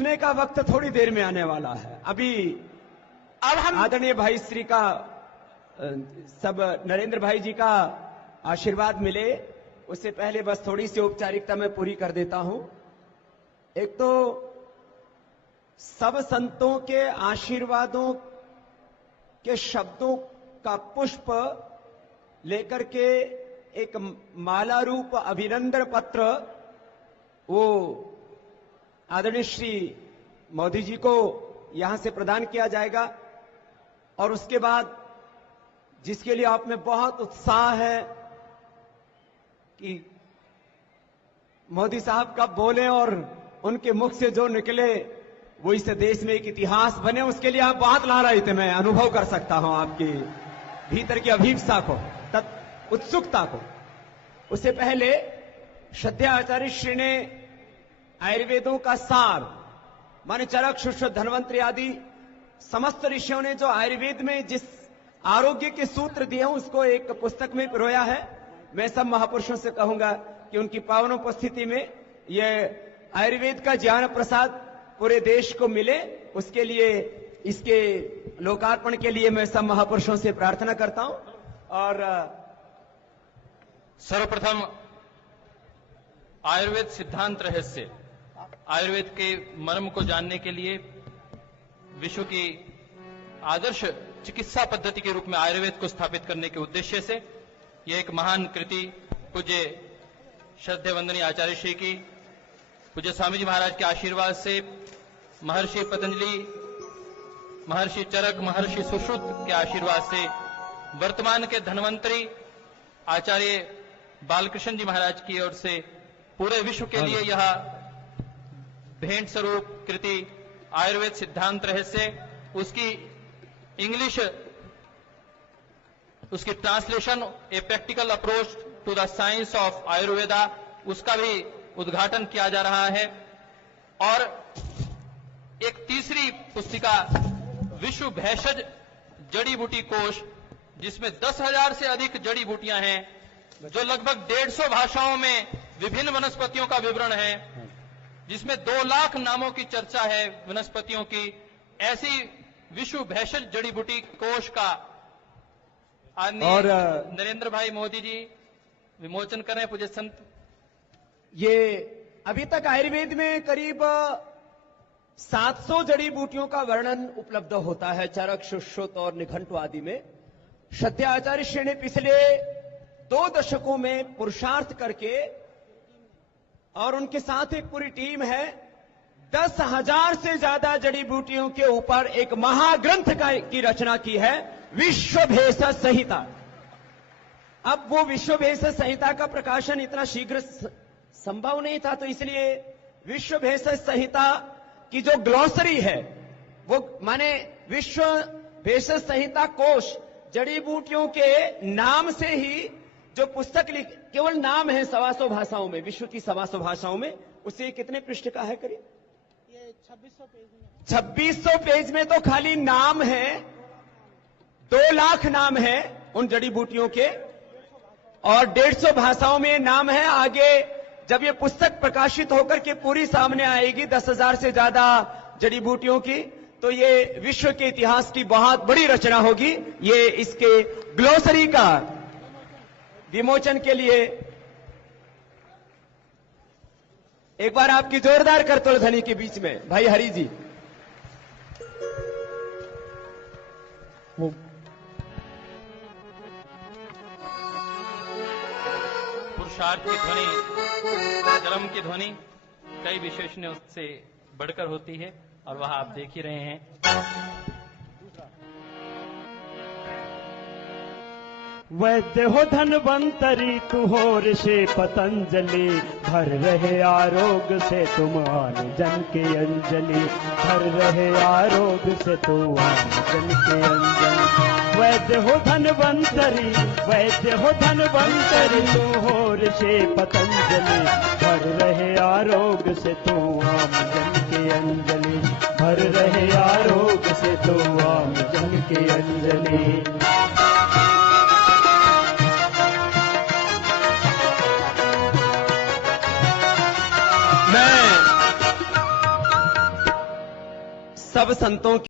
पूछने का वक्त थोड़ी देर में आने वाला है। अभी अब हम आदरणीय भाई श्री का सब नरेंद्र भाई जी का आशीर्वाद मिले, उससे पहले बस थोड़ी सी औपचारिकता मैं पूरी कर देता हूं। एक तो सब संतों के आशीर्वादों के शब्दों का पुष्प लेकर के एक माला रूप अभिनंदन पत्र वो आदरणीय श्री मोदी जी को यहां से प्रदान किया जाएगा। और उसके बाद जिसके लिए आप में बहुत उत्साह है कि मोदी साहब कब बोले और उनके मुख से जो निकले वो इस देश में एक इतिहास बने, उसके लिए आप बहुत लालायित थे। मैं अनुभव कर सकता हूं आपके भीतर की अभिप्सा को, उत्सुकता को। उससे पहले श्रद्धेय आचार्य श्री ने आयुर्वेदों का सार माने चरक, सुश्रुत, धन्वंतरी आदि समस्त ऋषियों ने जो आयुर्वेद में जिस आरोग्य के सूत्र दिए हैं उसको एक पुस्तक में पिरोया है। मैं सब महापुरुषों से कहूंगा कि उनकी पावन उपस्थिति में यह आयुर्वेद का ज्ञान प्रसाद पूरे देश को मिले, उसके लिए इसके लोकार्पण के लिए मैं सब महापुरुषों से प्रार्थना करता हूं। और सर्वप्रथम आयुर्वेद सिद्धांत रहस्य, आयुर्वेद के मर्म को जानने के लिए विश्व की आदर्श चिकित्सा पद्धति के रूप में आयुर्वेद को स्थापित करने के उद्देश्य से यह एक महान कृति पूज्य श्रद्धेय वंदनीय आचार्य श्री की, पूज्य स्वामी जी महाराज के आशीर्वाद से, महर्षि पतंजलि, महर्षि चरक, महर्षि सुश्रुत के आशीर्वाद से, वर्तमान के धन्वंतरी आचार्य बालकृष्ण जी महाराज की ओर से पूरे विश्व के लिए यह भेंट स्वरूप कृति आयुर्वेद सिद्धांत रहस्य, उसकी इंग्लिश, उसकी translation a practical approach to the science of Ayurveda, उसका भी उद्घाटन किया जा रहा है। और एक तीसरी पुस्तिका विश्व भेषज जड़ी बूटी कोश, जिसमें 10,000 से अधिक जड़ी बूटियां हैं, जो लगभग 150 भाषाओं में विभिन्न वनस्पतियों का विवरण है, जिसमें 2 लाख नामों की चर्चा है वनस्पतियों की। ऐसी विश्व भेषज जड़ी बूटी कोश का आदरणीय नरेंद्र भाई मोदी जी विमोचन कर रहे हैं। पूज्य संत, ये अभी तक आयुर्वेद में करीब 700 जड़ी बूटियों का वर्णन उपलब्ध होता है, चरक, सुश्रुत और निघंटु आदि में। श्रद्धेय आचार्य श्री ने पिछले 2 दशकों में पुरुषार्थ करके, और उनके साथ एक पूरी टीम है, 10,000 से ज्यादा जड़ी बूटियों के ऊपर एक महाग्रंथ की रचना की है, विश्व भेषज संहिता। अब वो विश्व भेषज संहिता का प्रकाशन इतना शीघ्र संभव नहीं था, तो इसलिए विश्व भेषज संहिता की जो ग्लॉसरी है, वो माने विश्व भेषज संहिता कोश, जड़ी बूटियों के नाम से ही जो पुस्तक केवल नाम है 125 भाषाओं में, विश्व की 125 भाषाओं में। उसे कितने पृष्ठ का है करीब? ये 2600 पेज में। 2600 पेज में तो खाली नाम है, 2 लाख नाम है उन जड़ी बूटियों के, और 150 भाषाओं में नाम है। आगे जब ये पुस्तक प्रकाशित होकर के पूरी सामने आएगी 10,000 से ज्यादा जड़ी बूटियों की, तो ये विश्व के इतिहास की बहुत बड़ी रचना होगी। ये इसके ग्लोसरी का विमोचन के लिए एक बार आपकी जोरदार करतोल ध्वनि के बीच में भाई हरि जी। पुरुषार्थ की ध्वनि, जन्म की ध्वनि कई विशेषणों से बढ़कर होती है, और वह आप देख ही रहे हैं। वैद्य हो धनवंतरी, तू हो ऋषि पतंजलि, भर रहे आरोग्य से तुम आन जन के अंजलि, भर रहे आरोग्य से तू आन जन के अंजलि। वैद्य हो धनवंतरी, वैद्य हो धनवंतरी, तू हो ऋषि पतंजलि, भर रहे आरोग्य से तू आम जन के अंजलि, भर रहे आरोग्य से तू आम जन के अंजलि। सब संतों की